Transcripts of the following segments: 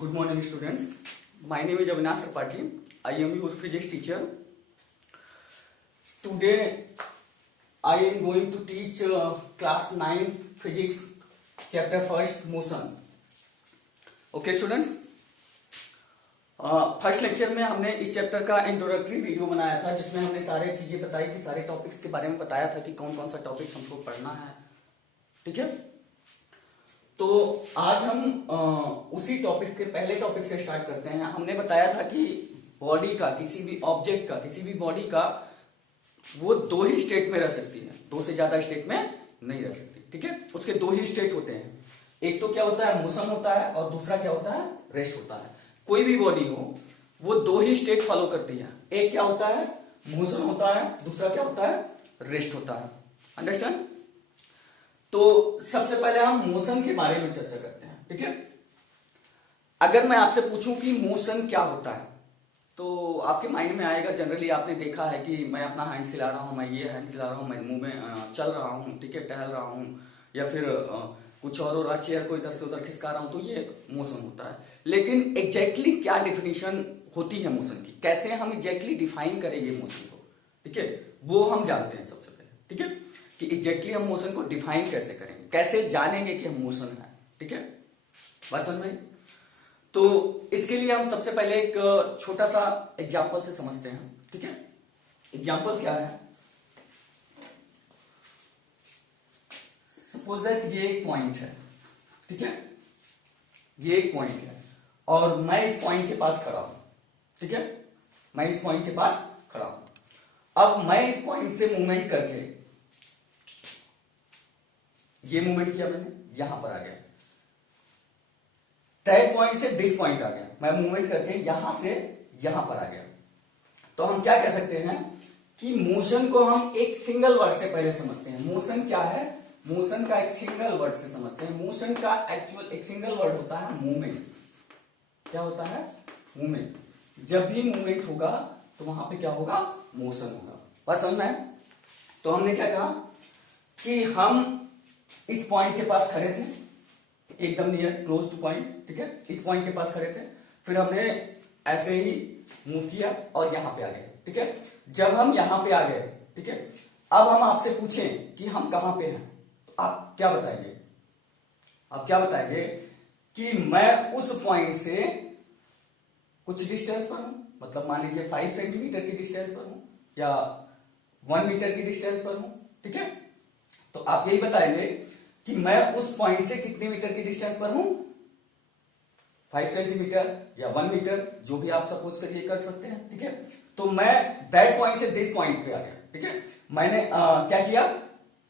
Good morning, students. My name is Avinash Tripathi. I am your physics teacher. Today, I am going to teach class 9 physics chapter first motion. Okay, students. First lecture में हमने इस chapter का introductory video बनाया था जिसमें हमने सारे चीजें बताई थी, सारे टॉपिक्स के बारे में बताया था कि कौन कौन सा टॉपिक्स हमको पढ़ना है. ठीक है. तो आज हम उसी टॉपिक के पहले टॉपिक से स्टार्ट करते हैं. हमने बताया था कि बॉडी का, किसी भी ऑब्जेक्ट का, किसी भी बॉडी का वो दो ही स्टेट में रह सकती है, दो से ज्यादा स्टेट में नहीं रह सकती. ठीक है. उसके दो ही स्टेट होते हैं. एक तो क्या होता है, मोशन होता है, और दूसरा क्या होता है, रेस्ट होता है. कोई भी बॉडी हो वो दो ही स्टेट फॉलो करती है. एक क्या होता है, मोशन होता है, दूसरा क्या होता है, रेस्ट होता है. अंडरस्टैंड. तो सबसे पहले हम मोशन के बारे में चर्चा करते हैं. ठीक है. अगर मैं आपसे पूछूं कि मोशन क्या होता है तो आपके माइंड में आएगा, जनरली आपने देखा है कि मैं अपना हैंड हिला रहा हूं, मैं ये हैंड हिला रहा हूं, मैं मुंह में चल रहा हूं, ठीक है, टहल रहा हूं, या फिर कुछ और हो रहा, चेयर को इधर से उधर खिसका रहा हूं, तो ये मोशन होता है. लेकिन एग्जैक्टली क्या डेफिनेशन होती है मोशन की, कैसे हम एग्जैक्टली डिफाइन करेंगे मोशन को, ठीक है, वो हम जानते हैं सबसे पहले. ठीक है. कि एग्जैक्टली हम मोशन को डिफाइन कैसे करेंगे, कैसे जानेंगे कि हम मोशन है. ठीक है. बात समझ में. तो इसके लिए हम सबसे पहले एक छोटा सा एग्जाम्पल से समझते हैं. ठीक है. एग्जाम्पल क्या है, सपोज दैट ये एक पॉइंट है. ठीक है. ये एक पॉइंट है और मैं इस पॉइंट के पास खड़ा हूं. ठीक है. मैं इस पॉइंट के पास खड़ा हूं. अब मैं इस पॉइंट से मूवमेंट करके, ये मूवमेंट किया मैंने, यहां पर आ गया, दैट पॉइंट से दिस पॉइंट आ गया, मैं मूवमेंट करके यहां से यहां पर आ गया. तो हम क्या कह सकते हैं कि मोशन को हम एक सिंगल वर्ड से पहले समझते हैं. मोशन क्या है, मोशन का एक सिंगल वर्ड से समझते हैं. मोशन का एक्चुअल एक सिंगल वर्ड होता है मूवमेंट. क्या होता है, मूवमेंट. जब भी मूवमेंट होगा तो वहां पे क्या होगा, मोशन होगा. बस समझ में. तो हमने क्या कहा कि हम इस पॉइंट के पास खड़े थे, एकदम नियर, क्लोज टू पॉइंट. ठीक है. इस पॉइंट के पास खड़े थे, फिर हमने ऐसे ही मूव किया और यहां पे आ गए. ठीक है. जब हम यहां पे आ गए, ठीक है, अब हम आपसे पूछें कि हम कहां पे हैं, तो आप क्या बताएंगे, आप क्या बताएंगे कि मैं उस पॉइंट से कुछ डिस्टेंस पर हूं, मतलब मान लीजिए 5 सेंटीमीटर की डिस्टेंस पर हूं या 1 मीटर की डिस्टेंस पर हूं. ठीक है. तो आप यही बताएंगे कि मैं उस पॉइंट से कितने मीटर की डिस्टेंस पर हूं, 5 सेंटीमीटर या 1 मीटर, जो भी आप सपोज करिए कर सकते हैं. ठीक है. तो मैं दैट पॉइंट से दिस पॉइंट पे आ गया. ठीक है. मैंने क्या किया,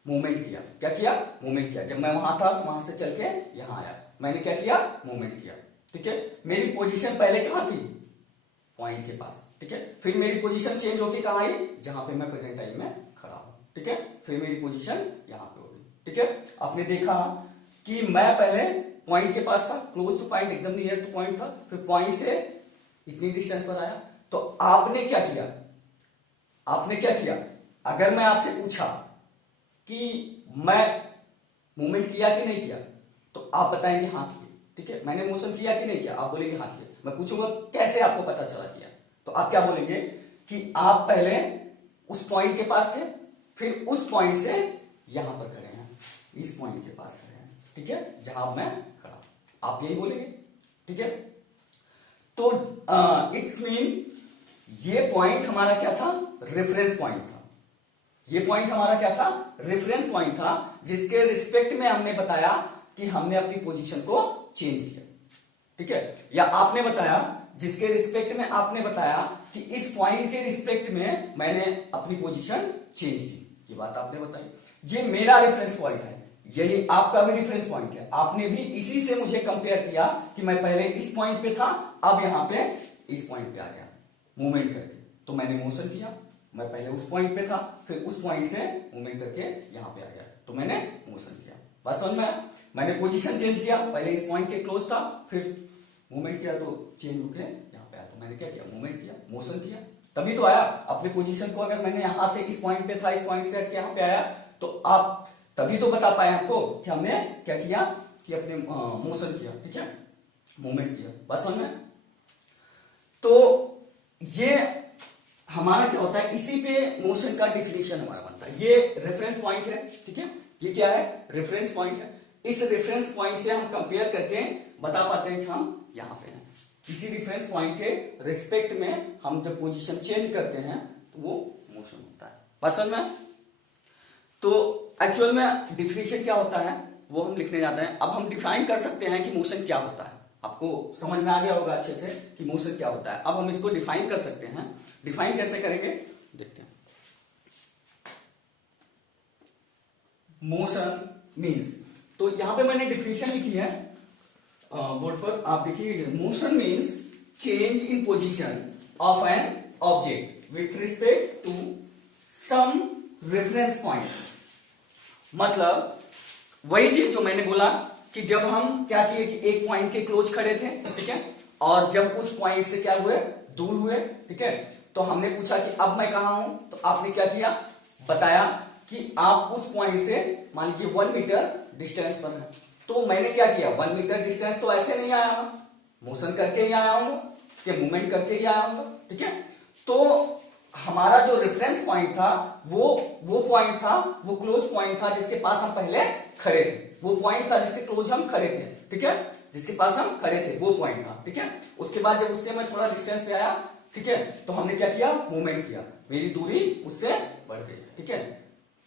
मूवमेंट किया. क्या किया, मूवमेंट किया. जब मैं वहां था तो वहां से चल के यहां आया, मैंने क्या किया, मूवमेंट किया. ठीक है. मेरी पोजीशन पहले कहां थी, पॉइंट के पास. ठीक है. फिर मेरी पोजीशन चेंज होके कहां आई, जहां पे मैं प्रेजेंट टाइम में खड़ा हूं. ठीक है. फिर मेरी पोजीशन यहां पे होगी. ठीक है. आपने देखा कि मैं पहले पॉइंट के पास था, क्लोज टू पॉइंट, एकदम नियर टू पॉइंट था, फिर पॉइंट से इतनी डिस्टेंस पर आया. तो आपने क्या किया, आपने क्या किया, अगर मैं आपसे पूछा कि मैं मूवमेंट किया कि नहीं किया, तो आप बताएंगे हाँ किया. ठीक है. मैंने मोशन किया कि नहीं किया, आप बोलेंगे हाँ किया. मैं पूछूंगा कैसे आपको पता चला किया, तो आप क्या बोलेंगे कि आप पहले उस पॉइंट के पास थे, फिर उस पॉइंट से यहां पर खड़े हैं, इस पॉइंट के पास खड़े हैं. ठीक है. जहां मैं खड़ा, आप यही बोलेंगे. ठीक है. तो इट्स मीन ये पॉइंट हमारा क्या था, रेफरेंस पॉइंट था. ये पॉइंट हमारा क्या था, रेफरेंस पॉइंट था, जिसके रिस्पेक्ट में हमने बताया कि हमने अपनी पोजीशन को चेंज किया. ठीक है. या आपने बताया, जिसके रिस्पेक्ट में आपने बताया कि इस पॉइंट के रिस्पेक्ट में मैंने अपनी पोजीशन चेंज की. ये बात आपने बताई. ये मेरा रेफरेंस पॉइंट है, यही आपका भी रेफरेंस पॉइंट है. आपने भी इसी से मुझे कंपेयर किया कि मैं पहले इस पॉइंट पे था, अब यहां पे इस पॉइंट पे आ गया मूवमेंट करके. तो मैंने मोशन किया, मैं पहले उस पॉइंट पे था, फिर उस पॉइंट से मूवमेंट करके यहां पे आ गया, तो मैंने मोशन किया. बस समझ में आया. मैंने पोजीशन चेंज किया, पहले इस पॉइंट के क्लोज था, फिर मूवमेंट किया तो चेंज होके यहां पे आया, तो मैंने क्या किया, मूवमेंट किया, मोशन किया, तभी तो आया. अपनी पोजीशन को अगर मैंने यहां से इस पॉइंट पे था, इस पॉइंट से हट के यहां पे आया, तो आप तभी तो बता पाए आपको कि हमने क्या किया, कि अपने मोशन किया. ठीक है. मूवमेंट किया। बात समझ में? तो ये हमारा क्या होता है, इसी पे मोशन का डिफिनेशन हमारा बनता है। ये रेफरेंस पॉइंट है, ठीक है, ये क्या है, रेफरेंस पॉइंट है। इस रेफरेंस पॉइंट से हम कंपेयर करके बता पाते हैं कि हम यहां पे हैं। किसी रेफरेंस पॉइंट के रिस्पेक्ट में हम जब पोजीशन चेंज करते हैं तो वो मोशन होता है। बात समझ में? तो एक्चुअल में डिफिनेशन क्या होता है वो हम लिखने जाते हैं। अब हम डिफाइन कर सकते हैं कि मोशन क्या होता है। आपको समझ में आ गया होगा अच्छे से कि मोशन क्या होता है। अब हम इसको डिफाइन कर सकते हैं। डिफाइन कैसे करेंगे देखते हैं। मोशन मीन्स, तो यहां पे मैंने डिफिनेशन लिखी है बोर्ड पर, आप देखिए। Motion means change in position of an object with respect to some reference point. मतलब वही चीज जो मैंने बोला कि जब हम क्या किए कि एक पॉइंट के क्लोज खड़े थे, ठीक है, और जब उस पॉइंट से क्या हुए, दूर हुए, ठीक है, तो हमने पूछा कि अब मैं कहां हूं, तो आपने क्या किया, बताया कि आप उस पॉइंट से मान लीजिए 1 मीटर डिस्टेंस पर है। तो मैंने क्या किया, 1 मीटर डिस्टेंस तो ऐसे नहीं आया हूं, मोशन करके ही आया हूं, कि मूवमेंट करके ही आया हूं, ठीक है। तो हमारा जो रेफरेंस पॉइंट था वो पॉइंट था, वो क्लोज पॉइंट था जिसके पास हम पहले खड़े थे। वो पॉइंट था जिसके क्लोज हम खड़े थे, ठीक है, जिसके पास हम खड़े थे वो पॉइंट था, ठीक है। उसके बाद जब उससे मैं थोड़ा डिस्टेंस पे आया, ठीक है, तो हमने क्या किया, मूवमेंट किया, मेरी दूरी उससे बढ़ गई, ठीक है,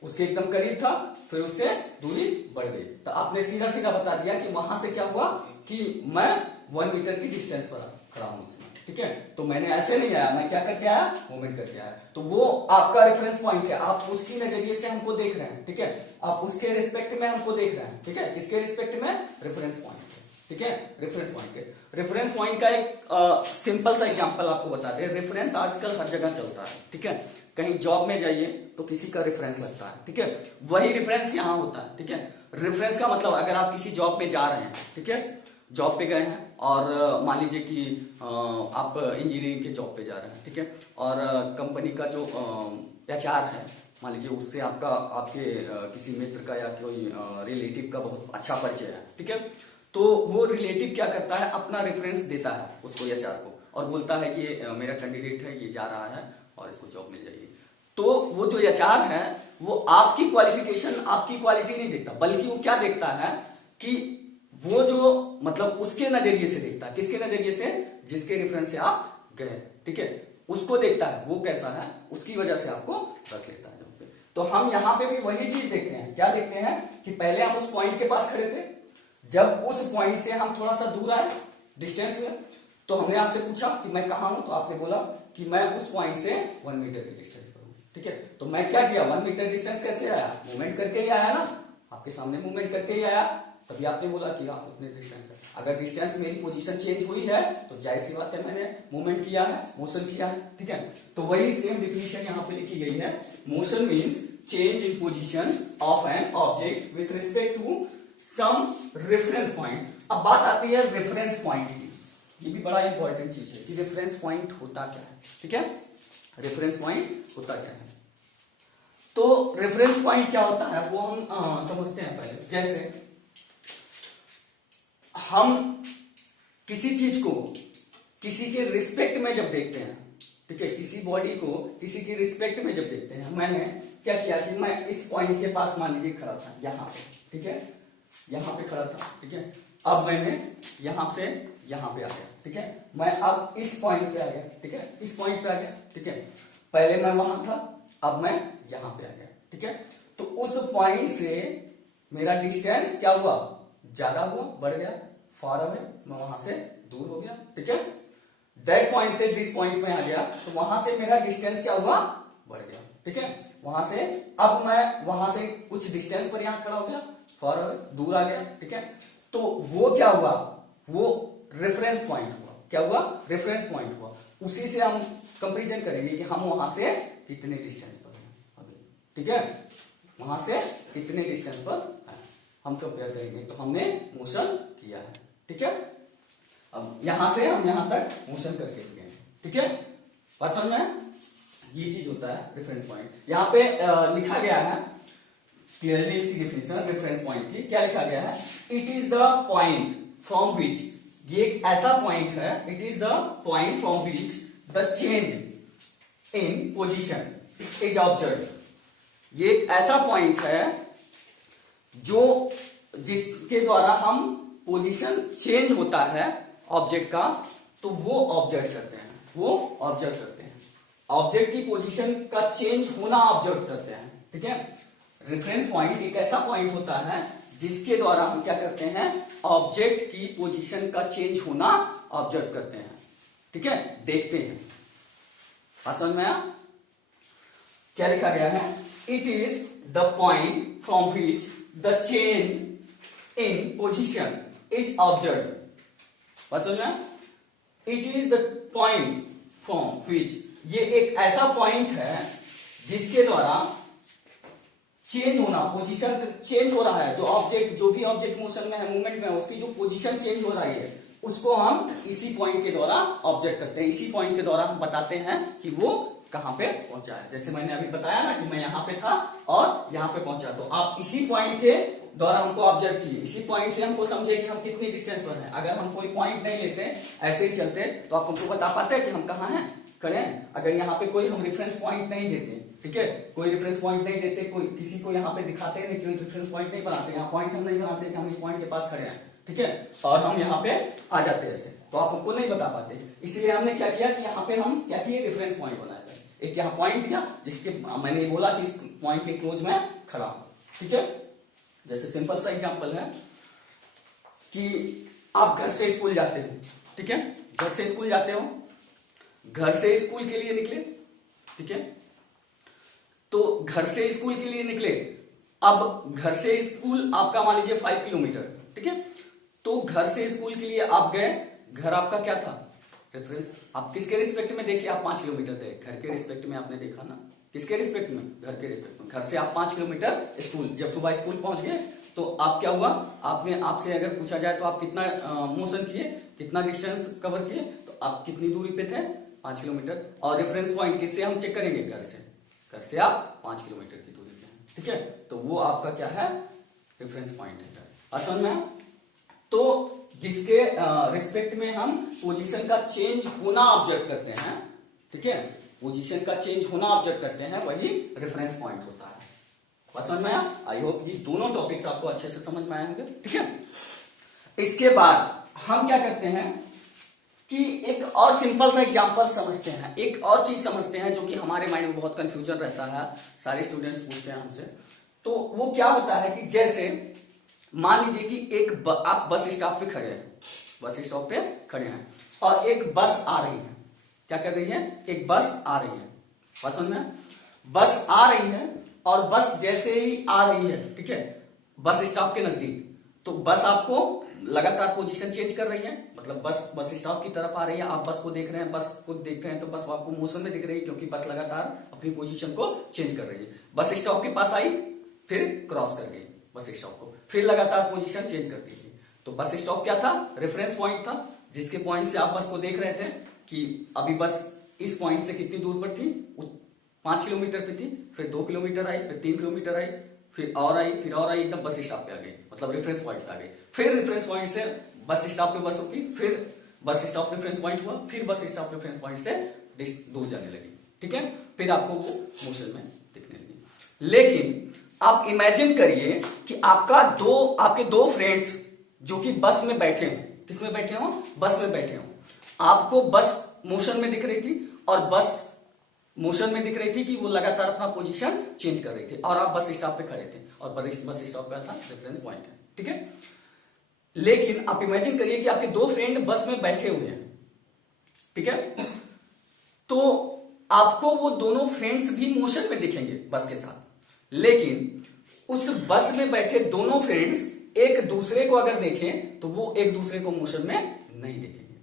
उसके एकदम करीब था, फिर उससे दूरी बढ़ गई। तो आपने सीधा सीधा बता दिया कि वहां से क्या हुआ कि मैं 1 मीटर की डिस्टेंस पर खड़ा हूं उसमें, ठीक है। तो मैंने ऐसे नहीं आया, मैं क्या करके आया, मूवमेंट करके आया। तो वो आपका रेफरेंस पॉइंट है, आप उसकी नजरिए से हमको देख रहे हैं, ठीक है, आप उसके रिस्पेक्ट में हमको देख रहे हैं, ठीक है। किसके रिस्पेक्ट में, रेफरेंस पॉइंट, ठीक है, रेफरेंस पॉइंट के। रेफरेंस पॉइंट का एक सिंपल सा एग्जांपल आपको बताते हैं। रेफरेंस आजकल हर जगह चलता है, ठीक है, कहीं जॉब में जाइए तो किसी का रेफरेंस लगता है, ठीक है, वही रेफरेंस यहां होता है, ठीक है। रेफरेंस का मतलब अगर आप किसी जॉब में जा रहे हैं, ठीक है, जॉब पे गए हैं और मान लीजिए कि आप इंजीनियरिंग के जॉब पे जा रहे हैं, ठीक है, और कंपनी का जो एचआर है मान लीजिए उससे आपका आपके किसी मित्र का या कोई रिलेटिव का बहुत अच्छा परिचय है, ठीक है। तो वो रिलेटिव क्या करता है, अपना रेफरेंस देता है उसको एचआर को और बोलता है कि मेरा कैंडिडेट है, ये जा रहा है और इसको जॉब मिल जाएगी। तो वो जो एचआर है वो आपकी क्वालिफिकेशन, आपकी क्वालिटी नहीं देखता, बल्कि वो क्या देखता है कि वो जो मतलब उसके नजरिए से देखता है। किसके नजरिए से, जिसके रेफरेंस से आप गए, ठीक है, उसको देखता है वो कैसा है, उसकी वजह से आपको रख लेता है। तो हम यहां पे भी वही चीज देखते हैं। क्या देखते हैं कि पहले हम उस पॉइंट के पास खड़े थे, जब उस पॉइंट से हम थोड़ा सा दूर आए, डिस्टेंस हुआ, तो हमने आपसे पूछा कि मैं कहां हूं, तो आपने बोला कि मैं उस पॉइंट से 1 मीटर की डिस्टेंस पर हूं, ठीक है। तो मैं क्या किया, 1 मीटर डिस्टेंस कैसे आया, मूवमेंट करके ही आया ना, आपके सामने मूवमेंट करके ही आया, तभी आपने बोला कि आप उतने डिस्टेंस है। अगर डिस्टेंस मेरी पोजीशन चेंज हुई है तो जाहिर सी बात है मैंने मूवमेंट किया है, मोशन किया है, ठीक है। तो वही सेम डिफिनेशन यहां पे लिखी गई है। Motion means change in position of an object with respect to some reference point. अब बात आती है रेफरेंस पॉइंट की, ये भी बड़ा इंपॉर्टेंट चीज है कि रेफरेंस पॉइंट होता क्या है, ठीक है, रेफरेंस पॉइंट होता क्या है। तो रेफरेंस पॉइंट क्या होता है वो हम समझते हैं पहले। जैसे हम किसी चीज को किसी के रिस्पेक्ट में जब देखते हैं, ठीक है, किसी बॉडी को किसी के रिस्पेक्ट में जब देखते हैं, मैंने क्या किया कि मैं इस पॉइंट के पास मान लीजिए खड़ा था यहां पे, ठीक है, यहां पे खड़ा था, ठीक है। अब मैंने यहां से यहां पे आ गया, ठीक है, मैं अब इस पॉइंट पे आ गया, ठीक है, इस पॉइंट पे आ गया, ठीक है। पहले मैं वहां था, अब मैं यहां पे आ गया, ठीक है। तो उस पॉइंट से मेरा डिस्टेंस क्या हुआ, ज्यादा हुआ, बढ़ गया, फार अवे, मैं वहां से दूर हो गया, ठीक है। दैट पॉइंट से जिस पॉइंट में आ गया तो वहां से मेरा डिस्टेंस क्या हुआ, बढ़ गया, ठीक है। वहां से अब मैं वहां से कुछ डिस्टेंस पर यहां खड़ा हो गया, फार अवे, दूर आ गया, ठीक है। तो वो क्या हुआ, वो रेफरेंस पॉइंट हुआ, क्या हुआ, रेफरेंस पॉइंट हुआ। उसी से हम कंपेरिजन करेंगे कि हम वहां से कितने डिस्टेंस पर हैं अभी, ठीक है, वहां से कितने डिस्टेंस पर हम कंपेयर करेंगे। तो हमने मोशन किया है, ठीक है। अब यहां से हम यहां तक मोशन करके गए, ठीक है, पसंद में ये चीज होता है रेफरेंस पॉइंट। यहां पे लिखा गया है क्लियरली इसकी डिफिनेशन रेफरेंस पॉइंट की, क्या लिखा गया है, it is the point from which ये एक ऐसा पॉइंट है, it is the point from which the change in position is observe. ये एक ऐसा पॉइंट है जो जिसके द्वारा हम पोजीशन चेंज होता है ऑब्जेक्ट का, तो वो ऑब्जर्व करते हैं, वो ऑब्जर्व करते हैं। ऑब्जेक्ट की पोजीशन का चेंज होना ऑब्जर्व करते हैं, ठीक है। रेफरेंस पॉइंट एक ऐसा पॉइंट होता है जिसके द्वारा हम क्या करते हैं, ऑब्जेक्ट की पोजीशन का चेंज होना ऑब्जर्व करते हैं, ठीक है, देखते हैं। समझ में आया? क्या लिखा गया है? It is the point from which the change in position is observe. समझ में? It is the point from which, ये एक ऐसा पॉइंट है जिसके द्वारा चेंज होना, पोजीशन चेंज हो रहा है, जो ऑब्जेक्ट, जो भी ऑब्जेक्ट मोशन में है, मूवमेंट में है, उसकी जो पोजीशन चेंज हो रही है, उसको हम इसी पॉइंट के द्वारा ऑब्जर्व करते हैं। इसी पॉइंट के द्वारा हम बताते हैं कि वो कहां पे पहुंचा है। जैसे मैंने अभी बताया ना कि मैं यहां पे था और यहां पे पहुंचा, तो आप इसी पॉइंट के द्वारा हमको ऑब्जर्व किए, इसी पॉइंट से हमको समझे कि हम कितनी डिस्टेंस पर हैं। अगर हम कोई पॉइंट नहीं लेते, ऐसे ही चलते, तो आप हमको बता पाते हैं कि हम कहाँ हैं, खड़े हैं। अगर यहाँ पे कोई हम रेफरेंस पॉइंट नहीं देते, ठीक है, कोई रेफरेंस पॉइंट नहीं देते, कोई किसी को यहाँ पे दिखाते नहीं, कोई रेफरेंस पॉइंट नहीं बनाते, यहाँ पॉइंट हम नहीं बनाते कि हम इस पॉइंट के पास खड़े हैं, ठीक है, और हम यहाँ पे आ जाते हैं ऐसे, तो आप हमको नहीं बता पाते। इसलिए हमने क्या किया कि यहाँ पे हम क्या किए, रेफरेंस पॉइंट बनाए, एक यहाँ पॉइंट दिया जिसके मैंने बोला कि इस पॉइंट के क्लोज में खड़ा हूं, ठीक है। जैसे सिंपल सा एग्जांपल है कि आप घर से स्कूल जाते हो, ठीक है, घर से स्कूल जाते हो, घर से स्कूल के लिए निकले, ठीक है, तो घर से स्कूल के लिए निकले। अब घर से स्कूल आपका मान लीजिए 5 किलोमीटर, ठीक है, तो घर से स्कूल के लिए आप गए, घर आपका क्या था, रेफरेंस। आप किसके रिस्पेक्ट में देखिए, आप 5 किलोमीटर थे, घर के रिस्पेक्ट में आपने देखा ना, किसके रिस्पेक्ट में, घर के रिस्पेक्ट में। घर से आप 5 किलोमीटर स्कूल, जब सुबह स्कूल पहुंच गए तो आप क्या हुआ, आपने, आपसे अगर पूछा जाए तो आप कितना मोशन किए, कितना डिस्टेंस कवर किए, तो आप कितनी दूरी पे थे, 5 किलोमीटर। और रेफरेंस पॉइंट किससे हम चेक करेंगे, घर से, घर से आप 5 किलोमीटर की दूरी पे हैं, ठीक है, तो वो आपका क्या है, रेफरेंस पॉइंट है। आसान में, तो जिसके रिस्पेक्ट में हम पोजीशन का चेंज होना ऑब्जर्व करते हैं, ठीक है, पोजीशन का चेंज होना ऑब्जर्व करते हैं, वही रेफरेंस पॉइंट होता है। समझ में आया? आई होप ये दोनों टॉपिक्स आपको अच्छे से समझ में आए होंगे, ठीक है। इसके बाद हम क्या करते हैं कि एक और सिंपल सा एग्जांपल समझते हैं, एक और चीज समझते हैं जो कि हमारे माइंड में बहुत कंफ्यूजन रहता है, सारे स्टूडेंट्स पूछते हैं हमसे। तो वो क्या होता है कि जैसे मान लीजिए कि आप बस स्टॉप पे खड़े हैं, बस स्टॉप पे खड़े हैं और एक बस आ रही है, क्या कर रही है, एक बस आ रही है, पसंद में, बस आ रही है और बस जैसे ही आ रही है, ठीक है, बस स्टॉप के नजदीक, तो बस आपको लगातार पोजीशन चेंज कर रही है, मतलब बस स्टॉप की तरफ आ रही है, आप बस को देख रहे हैं, बस को देख रहे हैं, तो बस आपको मोशन में दिख रही है, क्योंकि बस लगातार अपनी पोजीशन को चेंज कर रही है। बस स्टॉप के पास आई, फिर क्रॉस कर गई बस स्टॉप को, फिर लगातार पोजीशन चेंज करती थी। तो बस स्टॉप क्या था, रेफरेंस पॉइंट था, जिसके पॉइंट से आप बस को देख रहे थे कि अभी बस इस पॉइंट से कितनी दूर पर थी, 5 किलोमीटर पे थी, फिर 2 किलोमीटर आई, फिर 3 किलोमीटर आई, फिर और आई, फिर और आई, एकदम बस स्टॉप पे आ गई, मतलब रेफरेंस पॉइंट आ गई। फिर रेफरेंस पॉइंट से बस स्टॉप पे बस रुकी, फिर बस स्टॉप रेफरेंस पॉइंट हुआ, फिर बस स्टॉप रेफरेंस पॉइंट से दूर जाने लगी, ठीक है, फिर आपको वो मोशन में दिखने लगी। लेकिन आप इमेजिन करिए कि आपके दो फ्रेंड्स जो कि बस में बैठे हो, किस में बैठे हो, बस में बैठे हो, आपको बस मोशन में दिख रही थी और बस मोशन में दिख रही थी कि वो लगातार अपना पोजीशन चेंज कर रही थी, और आप बस स्टॉप पे खड़े थे और बस स्टॉप का था रेफरेंस पॉइंट है, ठीक है। लेकिन आप इमेजिन करिए कि आपके दो फ्रेंड बस में बैठे हुए हैं, ठीक है, तो आपको वो दोनों फ्रेंड्स भी मोशन में दिखेंगे बस के साथ, लेकिन उस बस में बैठे दोनों फ्रेंड्स एक दूसरे को अगर देखें तो वो एक दूसरे को मोशन में नहीं देखेंगे।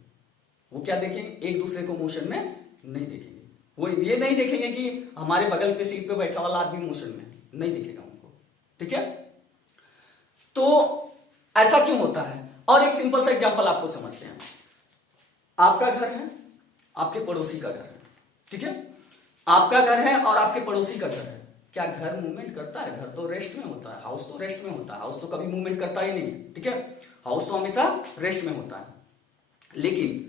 वो क्या देखेंगे, एक दूसरे को मोशन में नहीं देखेंगे। वो ये नहीं देखेंगे कि हमारे बगल पे सीट पे बैठा वाला आदमी मोशन में नहीं दिखेगा उनको, ठीक है। तो ऐसा क्यों होता है, और एक सिंपल सा एग्जांपल आपको समझते हैं। आपका घर है, आपके पड़ोसी का घर है, ठीक है, आपका घर है और आपके पड़ोसी का घर है। क्या घर मूवमेंट करता है? घर तो रेस्ट में होता है, हाउस तो रेस्ट में होता है, हाउस तो कभी मूवमेंट करता ही नहीं, ठीक है, हाउस तो हमेशा रेस्ट में होता है। लेकिन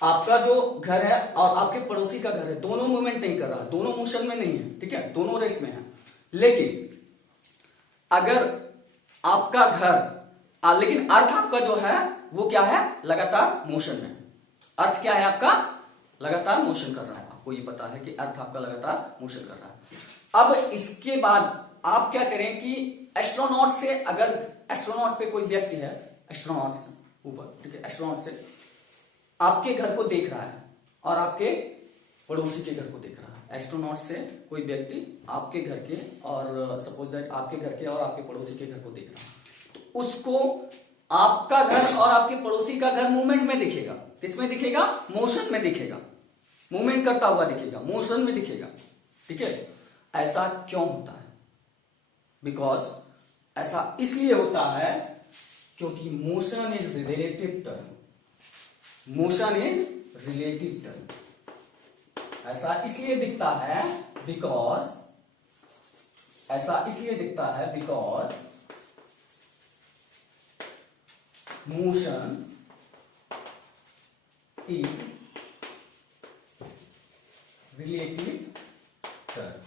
आपका जो घर है और आपके पड़ोसी का घर है, दोनों मूवमेंट नहीं कर रहा, दोनों मोशन में नहीं है, ठीक है, दोनों रेस्ट में है। लेकिन अगर आपका घर लेकिन अर्थ आपका जो है वो क्या है, लगातार मोशन में। अर्थ क्या है आपका, लगातार मोशन कर रहा है। आपको ये पता है कि अर्थ आपका लगातार मोशन कर रहा है। अब इसके बाद आप क्या करें कि एस्ट्रोनॉट से, अगर एस्ट्रोनॉट पे कोई व्यक्ति है, एस्ट्रोनॉट से ऊपर, ठीक है, एस्ट्रोनॉट से आपके घर को देख रहा है और आपके पड़ोसी के घर को देख रहा है। एस्ट्रोनॉट से कोई व्यक्ति आपके घर के और सपोज दैट आपके घर के और आपके पड़ोसी के घर को देख रहा है, तो उसको आपका घर और आपके पड़ोसी का घर मूवमेंट में दिखेगा। किसमें दिखेगा, मोशन में दिखेगा, मूवमेंट करता हुआ दिखेगा, मोशन में दिखेगा, ठीक है। ऐसा क्यों होता है, बिकॉज ऐसा इसलिए होता है क्योंकि motion is relative term, motion is relative term. ऐसा इसलिए दिखता है बिकॉज, ऐसा इसलिए दिखता है because motion is relative term.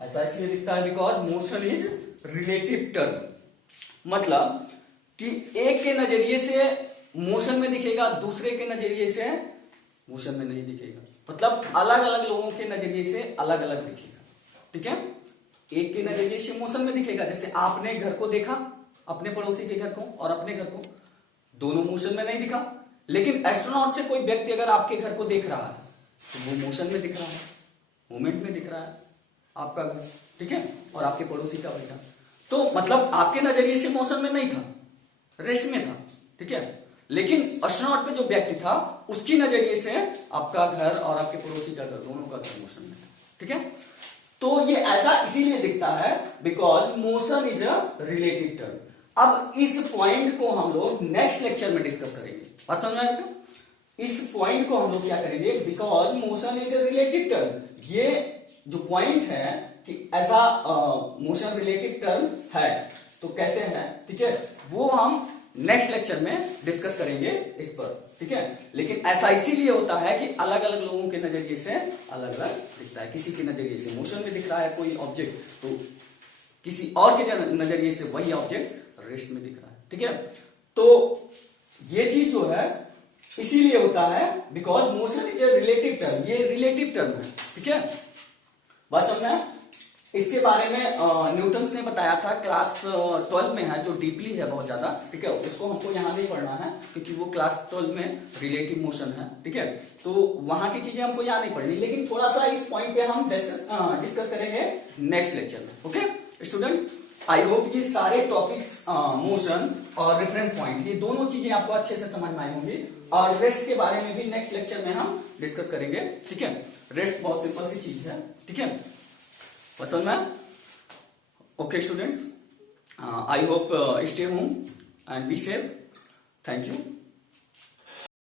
ऐसा इसलिए दिखता है because motion is relative term. मतलब कि एक के नजरिए से मोशन में दिखेगा, दूसरे के नजरिए से मोशन में नहीं दिखेगा। मतलब अलग अलग लोगों के नजरिए से अलग अलग दिखेगा, ठीक है। एक के नजरिए से मोशन में दिखेगा, जैसे आपने घर को देखा, अपने पड़ोसी के घर को और अपने घर को, दोनों मोशन में नहीं दिखा। लेकिन एस्ट्रोनॉट से कोई व्यक्ति अगर आपके घर को देख रहा है तो वो मोशन में दिख रहा है, मूवमेंट में दिख रहा है आपका घर, ठीक है, और आपके पड़ोसी का घर। तो मतलब आपके नजरिए से मोशन में नहीं था, रेस्ट में था, ठीक है। लेकिन एस्ट्रोनॉट पे जो व्यक्ति था उसकी नजरिए से आपका घर और आपके पड़ोसी का घर, दोनों का घर मोशन में था, ठीक है। तो ये ऐसा इसीलिए दिखता है because motion is a relative term. अब इस पॉइंट को हम लोग नेक्स्ट लेक्चर में डिस्कस करेंगे। बात समझ में आया बेटा? इस पॉइंट को हम लोग क्या करेंगे, because motion is a relative term. ये जो पॉइंट है कि ऐसा मोशन रिलेटिव टर्म है, तो कैसे है, ठीक है, वो हम नेक्स्ट लेक्चर में डिस्कस करेंगे इस पर, ठीक है। लेकिन ऐसा इसीलिए होता है कि अलग अलग लोगों के नजरिए से अलग अलग दिखता है। किसी के नजरिए से मोशन में दिख रहा है कोई ऑब्जेक्ट, तो किसी और के नजरिए से वही ऑब्जेक्ट रेस्ट में दिख रहा है, ठीक है। तो ये चीज जो है इसीलिए होता है because motion is a relative term. ये रिलेटिव टर्म है, ठीक है। बात समझ में? इसके बारे में न्यूटन्स ने बताया था, क्लास 12 में है, जो डीपली है बहुत ज्यादा, ठीक है। उसको हमको यहाँ नहीं पढ़ना है क्योंकि वो क्लास 12 में रिलेटिव मोशन है, ठीक है। तो वहां की चीजें हमको यहाँ नहीं पढ़नी, लेकिन थोड़ा सा इस पॉइंट पे हम डिस्कस करेंगे नेक्स्ट लेक्चर में। ओके स्टूडेंट, आई होप ये सारे टॉपिक्स मोशन और रेफरेंस पॉइंट, ये दोनों चीजें आपको अच्छे से समझ में आई होंगी। और रेस्ट के बारे में भी नेक्स्ट लेक्चर में हम डिस्कस करेंगे, ठीक है। रेस्ट बहुत सिंपल सी चीज है, ठीक है, पसंद में? Okay students, I hope stay home and be safe. Thank you.